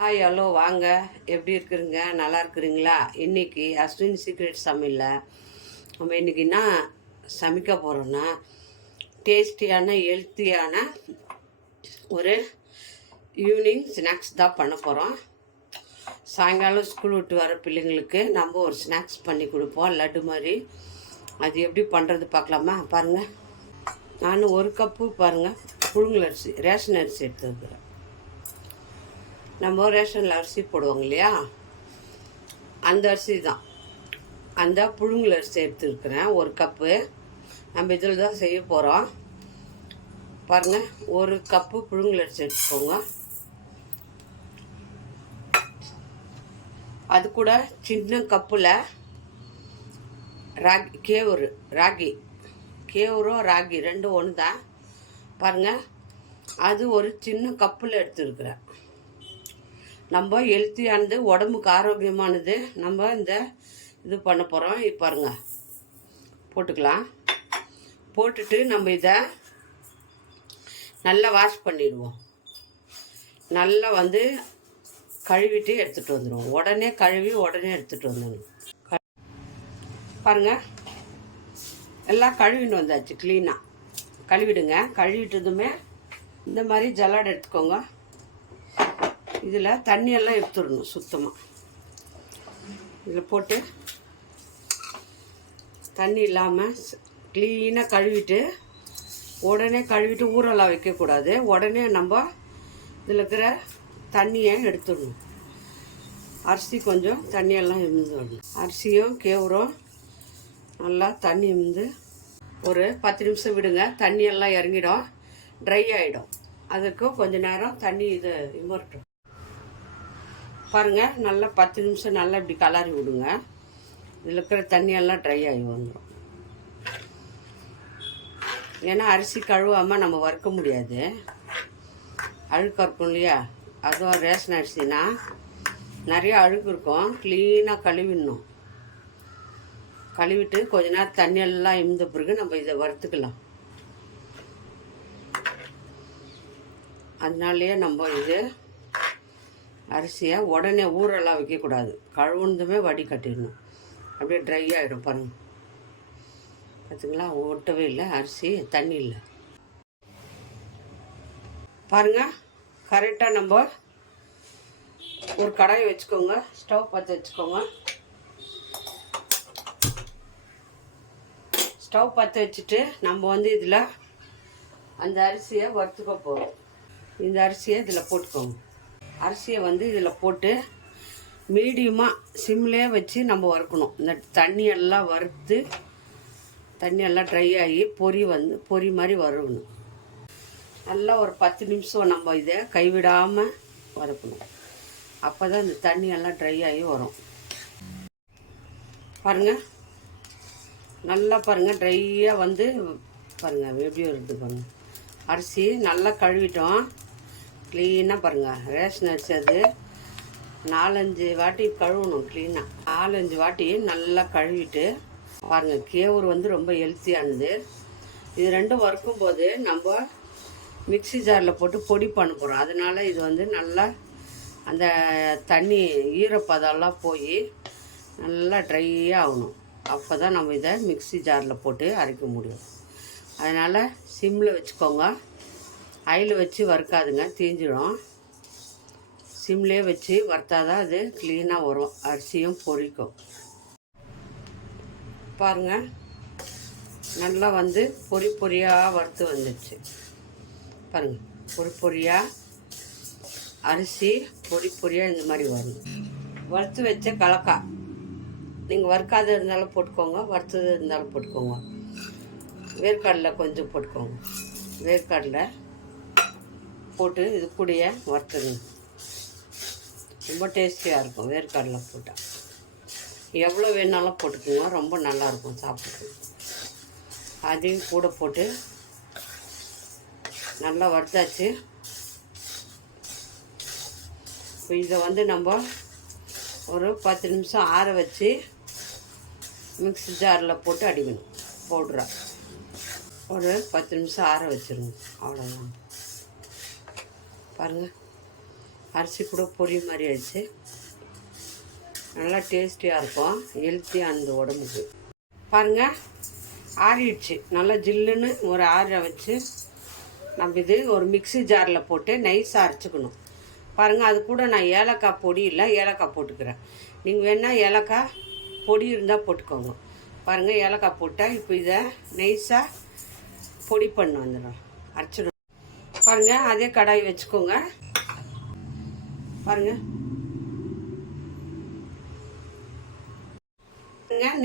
Hi hello வாங்க, எப்படி இருக்கிறீங்க? நல்லா இருக்கிறீங்களா? இன்றைக்கி அஸ்வின் சீக்ரெட் சமையலில் நம்ம இன்றைக்கி என்ன சமைக்க போகிறோன்னா டேஸ்டியான ஹெல்த்தியான ஒரு ஈவினிங் ஸ்நாக்ஸ் தான் பண்ண போகிறோம். சாயங்காலம் ஸ்கூல் விட்டு வர பிள்ளைங்களுக்கு நம்ம ஒரு ஸ்நாக்ஸ் பண்ணி கொடுப்போம், லட்டு மாதிரி. அது எப்படி பண்ணுறது பார்க்கலாமா? பாருங்கள், நான் ஒரு கப்பு பாருங்கள் புழுங்கல் அரிசி, ரேஷன் அரிசி எடுத்துருக்குறேன். நம்ம ரேஷனில் அரிசி போடுவோங்க இல்லையா, அந்த அரிசி தான். அந்த புழுங்கல் அரிசி எடுத்துருக்குறேன் ஒரு கப்பு. நம்ம இதில் தான் செய்ய போகிறோம். பாருங்கள், ஒரு கப்பு புழுங்கல் அரிசி எடுத்துக்கோங்க. அது கூட சின்ன கப்பில் கேவுரோ ராகி ரெண்டும் ஒன்று தான். பாருங்கள், அது ஒரு சின்ன கப்பில் எடுத்துருக்குறேன். நம்ம ஹெல்த்தியானது, உடம்புக்கு ஆரோக்கியமானது நம்ம இந்த இது பண்ண போகிறோம். பாருங்க, போட்டுக்கலாம். போட்டுட்டு நம்ம இதை நல்லா வாஷ் பண்ணிடுவோம். நல்லா கழுவிட்டு எடுத்துகிட்டு வந்துடுவோம். உடனே கழுவி உடனே எடுத்துகிட்டு வந்துடணும். பாருங்கள், எல்லாம் கழுவின்னு வந்தாச்சு. க்ளீனாக கழுவிடுங்க. கழுவிட்டதுமே இந்த மாதிரி ஜல்லாடை எடுத்துக்கோங்க. இதில் தண்ணியெல்லாம் எடுத்துடணும் சுத்தமாக. இதில் போட்டு தண்ணி இல்லாமல் க்ளீனாக கழுவிட்டு, உடனே கழுவிட்டு ஊரெல்லாம் வைக்கக்கூடாது. உடனே நம்ம இதில் இருக்கிற தண்ணியை எடுத்துடணும். அரிசி கொஞ்சம் தண்ணியெல்லாம் இருந்துடணும். அரிசியும் கேவுரும் நல்லா தண்ணி ஒரு 10 நிமிஷம் விடுங்க. தண்ணியெல்லாம் இறங்கிடும், ட்ரை ஆகிடும். அதுக்கு கொஞ்சம் நேரம் தண்ணி இது இமரட்டும். பாருங்கள், நல்லா 10 நிமிஷம் நல்லா இப்படி கலரி விடுங்க. இதில் இருக்கிற தண்ணியெல்லாம் ட்ரை ஆகி வந்துடும். ஏன்னா அரிசி கழுவாமல் நம்ம வறுக்க முடியாது, அழுக்காக இருக்கும் இல்லையா. அதுவும் ரேஷன் அரிசினா நிறைய அழுக்கு இருக்கும். க்ளீனாக கழுவிடணும். கழுவிட்டு கொஞ்ச நேரம் தண்ணியெல்லாம் இழுந்த பிறகு நம்ம இதை வறுத்துக்கலாம். அதனாலேயே நம்ம இது அரிசியை உடனே ஊரெல்லாம் வைக்கக்கூடாது. கழுவுனதுமே வடி கட்டிடணும். அப்படியே ட்ரை ஆகிடும். பாருங்கள், பார்த்திங்களா, ஒட்டவே இல்லை, அரிசி தண்ணி இல்லை. பாருங்கள், கரெக்டாக நம்ம ஒரு கடாயை வச்சுக்கோங்க. ஸ்டவ் பற்ற வச்சுக்கோங்க. ஸ்டவ் பற்ற வச்சுட்டு நம்ம இதில் அந்த அரிசியை வறுத்துக்க போகிறோம். இந்த அரிசியை இதில் போட்டுக்கோங்க. அரிசியை இதில் போட்டு மீடியமாக சிம்லேயே வச்சு நம்ம வறுக்கணும். இந்த தண்ணியெல்லாம் வறுத்து தண்ணியெல்லாம் ட்ரை ஆகி பொரி மாதிரி வறுக்கணும். நல்லா ஒரு 10 நிமிஷம் நம்ம இதை கைவிடாமல் வறுக்கணும். அப்போ தான் இந்த தண்ணியெல்லாம் ட்ரை ஆகி வரும். பாருங்கள், நல்லா பாருங்கள், ட்ரையாக பாருங்கள் எப்படி வருது. பாருங்கள், அரிசி நல்லா கழுவிட்டோம். க்ளீனாக பாருங்கள், ரேஷன் அரிசி அது 4-5 வாட்டி கழுவணும். க்ளீனாக 4-5 வாட்டி நல்லா கழுவிட்டு பாருங்கள். கேவுரு ரொம்ப ஹெல்த்தியானது. இது ரெண்டும் வறுக்கும் போது நம்ம மிக்சி ஜாரில் போட்டு பொடி பண்ண போகிறோம். அதனால் இது நல்லா அந்த தண்ணி ஈரப்பதம்லாம் போய் நல்லா ட்ரையாக ஆகணும். அப்போ தான் நம்ம இதை மிக்சி ஜாரில் போட்டு அரைக்க முடியும். அதனால் சிம்மில் வச்சுக்கோங்க. ஆயில் வச்சு வறுக்காதுங்க, தீஞ்சிடும். சிம்லேயே வச்சு வறுத்தாதான் அது க்ளீனாக வரும், அரிசியும் பொரிக்கும். பாருங்கள், நல்லா பொரியாக வறுத்து வந்துடுச்சு. பாருங்கள், பொரியாக அரிசி பொரியாக இந்த மாதிரி வரும். வறுத்து வச்ச கலக்காய் நீங்கள் வறுக்காத இருந்தாலும் போட்டுக்கோங்க, வறுத்தது இருந்தாலும் போட்டுக்கோங்க. வேர்க்கடலை கொஞ்சம் போட்டுக்கோங்க. வேர்க்கடலை போட்டு இது கூடயே வறுத்துருங்க. ரொம்ப டேஸ்டியாக இருக்கும் வேர்க்கடலை போட்டால். எவ்வளோ வேணாலும் போட்டுக்கோங்க, ரொம்ப நல்லாயிருக்கும் சாப்பிட்றது. அதையும் கூட போட்டு நல்லா வறுத்தாச்சு. இப்போ இதை நம்ம ஒரு 10 நிமிஷம் ஆற வச்சு மிக்ஸி ஜாரில் போட்டு அடிக்கணும். பவுட்ராக ஒரு 10 நிமிஷம் ஆற வச்சுருங்க. அவ்வளோதான். பாருங்கள், அரிசி கூட பொரி மாதிரி ஆயிடுச்சு. நல்லா டேஸ்டியாக இருக்கும், ஹெல்த்தியாக அந்த உடம்புக்கு. பாருங்கள், ஆறிடுச்சு. நல்லா ஜில்லுன்னு ஒரு ஆற வச்சு நம்ம இது ஒரு மிக்ஸி ஜாரில் போட்டு நைஸாக அரைச்சிக்கணும். பாருங்கள், அது கூட நான் ஏலக்காய் பொடி இல்லை, ஏலக்காய் போட்டுக்கிறேன். நீங்கள் வேணால் ஏலக்காய் பொடி இருந்தால் போட்டுக்கோங்க. பாருங்கள், ஏலக்காய் போட்டால் இப்போ இதை நைஸாக பொடி பண்ண வந்துடும், அரைச்சிடும். பாருங்கள், அதே கடாய் வச்சுக்கோங்க. பாருங்கள்,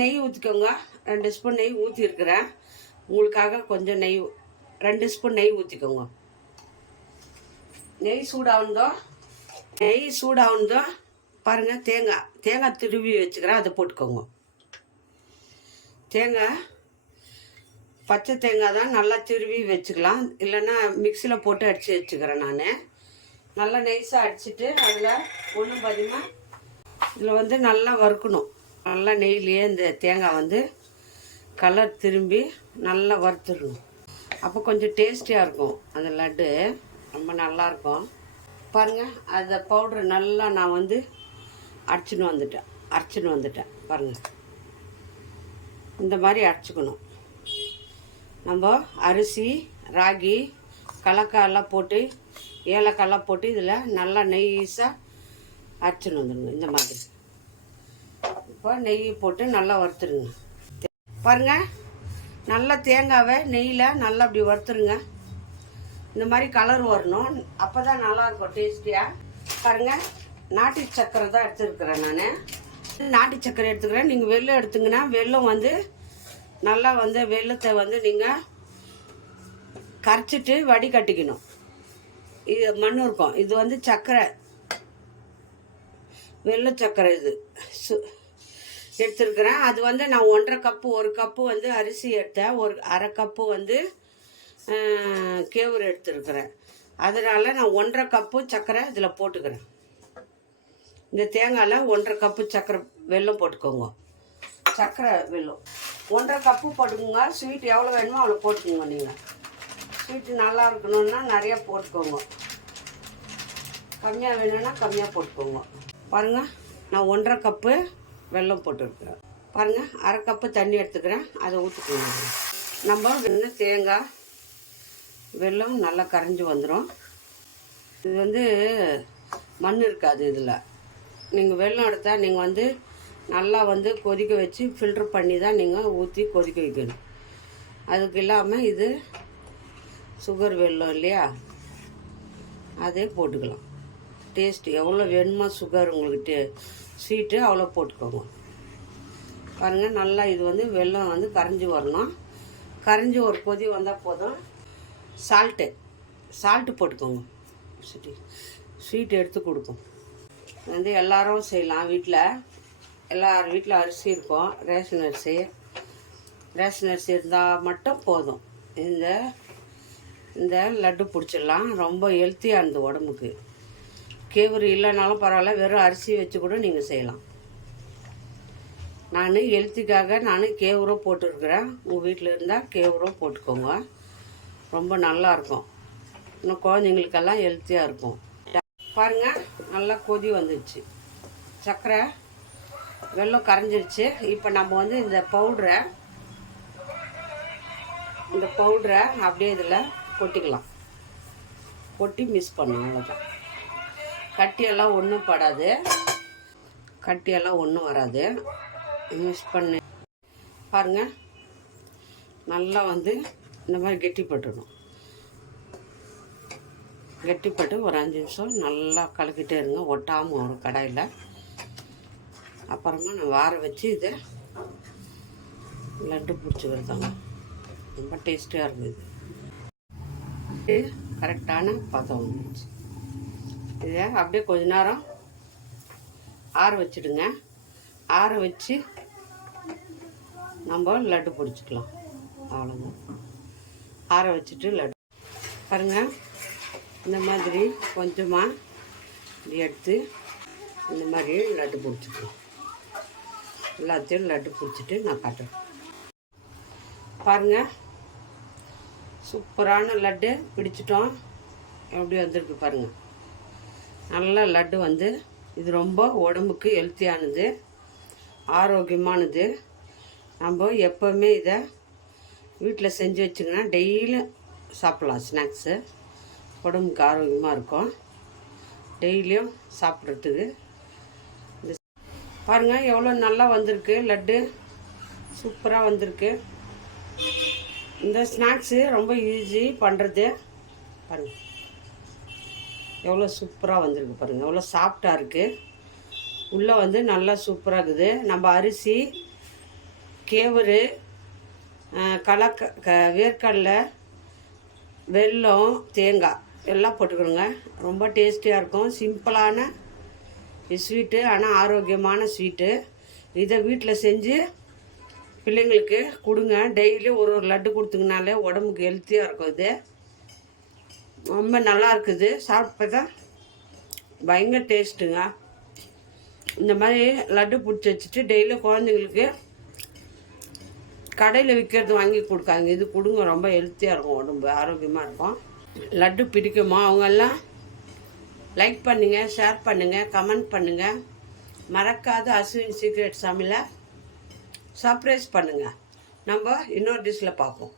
நெய் ஊற்றிக்கோங்க. 2 ஸ்பூன் நெய் ஊற்றிருக்கிறேன். உங்களுக்காக கொஞ்சம் நெய் 2 ஸ்பூன் நெய் ஊற்றிக்கோங்க. நெய் சூடாகுந்தோ பாருங்கள், தேங்காய் திருவி வச்சுக்கிறேன், அதை போட்டுக்கோங்க. தேங்காய் பச்சை தேங்காய் தான், நல்லா திருவி வச்சுக்கலாம். இல்லைன்னா மிக்சியில் போட்டு அடித்து வச்சுக்கிறேன். நான் நல்லா நைஸாக அடிச்சுட்டு அதில் ஒன்றும் பார்த்தீங்கன்னா இதில் வந்து நல்லா வறுக்கணும். நல்லா நெய்லேயே இந்த தேங்காய் கலர் திரும்பி நல்லா வறுத்துடணும். அப்போ கொஞ்சம் டேஸ்டியாக இருக்கும், அந்த லட்டு ரொம்ப நல்லாயிருக்கும். பாருங்கள், அந்த பவுட்ரு நல்லா நான் அரைச்சின்னு வந்துட்டேன். பாருங்கள், இந்த மாதிரி அரைச்சிக்கணும். நம்ம அரிசி, ராகி, கலக்காயெல்லாம் போட்டு, ஏலக்காயெல்லாம் போட்டு இதில் நல்லா நெய்ஸாக அரைச்சின்னு வந்துடுங்க. இந்த மாதிரி இப்போ நெய் போட்டு நல்லா வறுத்துருங்க. பாருங்கள், நல்லா தேங்காவை நெய்யில் நல்லா அப்படி வறுத்துருங்க. இந்த மாதிரி கலர் வரணும், அப்போ தான் நல்லாயிருக்கும் டேஸ்டியாக. பாருங்கள், நாட்டு சர்க்கரை தான் எடுத்துருக்கிறேன். நான் நாட்டு சர்க்கரை எடுத்துக்கிறேன். நீங்கள் வெல்லம் எடுத்துங்கன்னா வெல்லம் நல்லா வெல்லத்தை நீங்கள் கரைச்சிட்டு வடிகட்டிக்கணும். இது மண் இருக்கும். இது சர்க்கரை, வெள்ளை சர்க்கரை இது எடுத்துருக்கிறேன். அது நான் 1.5 கப்பு, 1 கப்பு அரிசி எடுத்தேன். ஒரு அரை கப்பு கேவுரு எடுத்துருக்கிறேன். அதனால் நான் 1.5 கப்பு சர்க்கரை இதில் போட்டுக்கிறேன். இந்த தேங்காயில் 1.5 கப்பு சர்க்கரை வெல்லம் போட்டுக்கோங்க. சர்க்கரை வெல்லம் 1.5 கப்பு போட்டுக்கோங்க. ஸ்வீட் எவ்வளோ வேணுமோ அவ்வளோ போட்டுக்கோங்க. நீங்கள் ஸ்வீட்டு நல்லா இருக்கணும்னா நிறையா போட்டுக்கோங்க, கம்மியாக வேணும்னா கம்மியாக போட்டுக்கோங்க. பாருங்கள், நான் 1.5 கப்பு வெல்லம் போட்டுருக்குறேன். பாருங்கள், அரை கப்பு தண்ணி எடுத்துக்கிறேன், அதை ஊற்றிக்கோங்க. நம்ம தேங்காய் வெல்லம் நல்லா கரைஞ்சி வந்துடும். இது மண் இருக்காது இதில். நீங்கள் வெல்லம் எடுத்தால் நீங்கள் நல்லா கொதிக்க வச்சு ஃபில்ட்ரு பண்ணி தான் நீங்கள் ஊற்றி கொதிக்க வைக்கணும். அதுக்கு இல்லாமல் இது சுகர் வெல்லம் இல்லையா, அதே போட்டுக்கலாம். டேஸ்ட்டு எவ்வளோ வேணுமோ சுகர் உங்களுக்கு ஸ்வீட்டு அவ்வளோ போட்டுக்கோங்க. பாருங்கள், நல்லா இது வெல்லம் கரைஞ்சி வரணும். கரைஞ்சி ஒரு கொதி வந்தால் போதும். சால்ட்டு போட்டுக்கோங்க. ஸ்வீட் எடுத்து கொடுக்கும். எல்லோரும் செய்யலாம். எல்லார் வீட்டில் அரிசி இருக்கும், ரேஷன் அரிசி இருந்தால் மட்டும் போதும். இந்த லட்டு பிடிச்சிடலாம். ரொம்ப ஹெல்த்தியாக இருந்தது உடம்புக்கு. கேவுரு இல்லைனாலும் பரவாயில்ல, வெறும் அரிசி வச்சு கூட நீங்கள் செய்யலாம். நான் ஹெல்த்திக்காக கேவுரும் போட்டுருக்குறேன். உங்கள் வீட்டில் இருந்தால் கேவுரும் போட்டுக்கோங்க, ரொம்ப நல்லாயிருக்கும். இன்னும் குழந்தைங்களுக்கெல்லாம் ஹெல்த்தியாக இருக்கும். பாருங்கள், நல்லா கொதி வந்துடுச்சு. சர்க்கரை வெல்லம் கரைஞ்சிருச்சு. இப்போ நம்ம இந்த பவுடரை அப்படியே இதில் கொட்டிக்கலாம். கொட்டி மிக்ஸ் பண்ணணும். அவ்வளோதான். கட்டியெல்லாம் ஒன்றும் படாது, கட்டியெல்லாம் ஒன்றும் வராது. மிக்ஸ் பண்ணி பாருங்கள், நல்லா இந்த மாதிரி கெட்டிப்பட்டுடும். கெட்டிப்பட்டு ஒரு 5 நிமிஷம் நல்லா கலக்கிட்டே இருங்க, ஒட்டாமல் வரும் கடாயில். அப்புறமா நான் வார வச்சு இதை லட்டு பிடிச்சிக்கிறதாங்க. ரொம்ப டேஸ்டியாக இருக்குது. இது கரெக்டான பதம் வந்துச்சு. இதை அப்படியே கொஞ்ச நேரம் ஆற வச்சுடுங்க. ஆற வச்சு நம்ம லட்டு பிடிச்சிக்கலாம். அவ்வளோதான். ஆற வச்சுட்டு லட்டு பாருங்கள், இந்த மாதிரி கொஞ்சமாக எடுத்து இந்த மாதிரி லட்டு பிடிச்சிக்கலாம். எல்லாத்தையும் லட்டு பிடிச்சிட்டு நான் காட்டுறேன். பாருங்கள், சூப்பரான லட்டு பிடிச்சிட்டோம். எப்படி வந்திருக்கு பாருங்கள். நல்ல லட்டு வந்து இது ரொம்ப உடம்புக்கு ஹெல்த்தியானது, ஆரோக்கியமானது. நம்ம எப்போவுமே இதை வீட்டில் செஞ்சு வச்சுங்கன்னா டெய்லியும் சாப்பிட்லாம். ஸ்நாக்ஸு உடம்புக்கு ஆரோக்கியமாக இருக்கும், டெய்லியும் சாப்பிட்றதுக்கு. இந்த பாருங்கள் எவ்வளோ நல்லா வந்திருக்கு லட்டு, சூப்பராக வந்திருக்கு. இந்த ஸ்நாக்ஸு ரொம்ப ஈஸி பண்ணுறது. பாருங்கள் எவ்வளோ சூப்பராக வந்திருக்கு பாருங்கள், எவ்வளோ சாஃப்டாக இருக்குது. உள்ளே வந்து நல்லா சூப்பராக இருக்குது. நம்ம அரிசி, கேவுரு, வேர்க்கடலை, வெல்லம், தேங்காய் எல்லாம் போட்டுக்கணுங்க. ரொம்ப டேஸ்டியாக இருக்கும். சிம்பிளான ஸ்வீட்டு, ஆனால் ஆரோக்கியமான ஸ்வீட்டு. இதை வீட்டில் செஞ்சு பிள்ளைங்களுக்கு கொடுங்க. டெய்லி ஒரு லட்டு கொடுத்தீங்கனாலே உடம்புக்கு ஹெல்த்தியாக இருக்கும். இது ரொம்ப நல்லா இருக்குது. சாப்பிட்டா பயங்கர டேஸ்ட்டுங்க. இந்த மாதிரி லட்டு பிடிச்சி வச்சுட்டு டெய்லி குழந்தைங்களுக்கு கடையில் விற்கிறது வாங்கி கொடுக்காங்க, இது கொடுங்க. ரொம்ப ஹெல்த்தியாக இருக்கும், உடம்பு ஆரோக்கியமாக இருக்கும். லட்டு பிடிக்குமா அவங்கெல்லாம் லைக் பண்ணுங்கள், ஷேர் பண்ணுங்கள், கமெண்ட் பண்ணுங்கள். மறக்காத அஸ்வின் சீக்ரெட் சமையலை சர்ப்ரைஸ் பண்ணுங்கள். நம்ம இன்னொரு டிஷ்ஷில் பார்ப்போம்.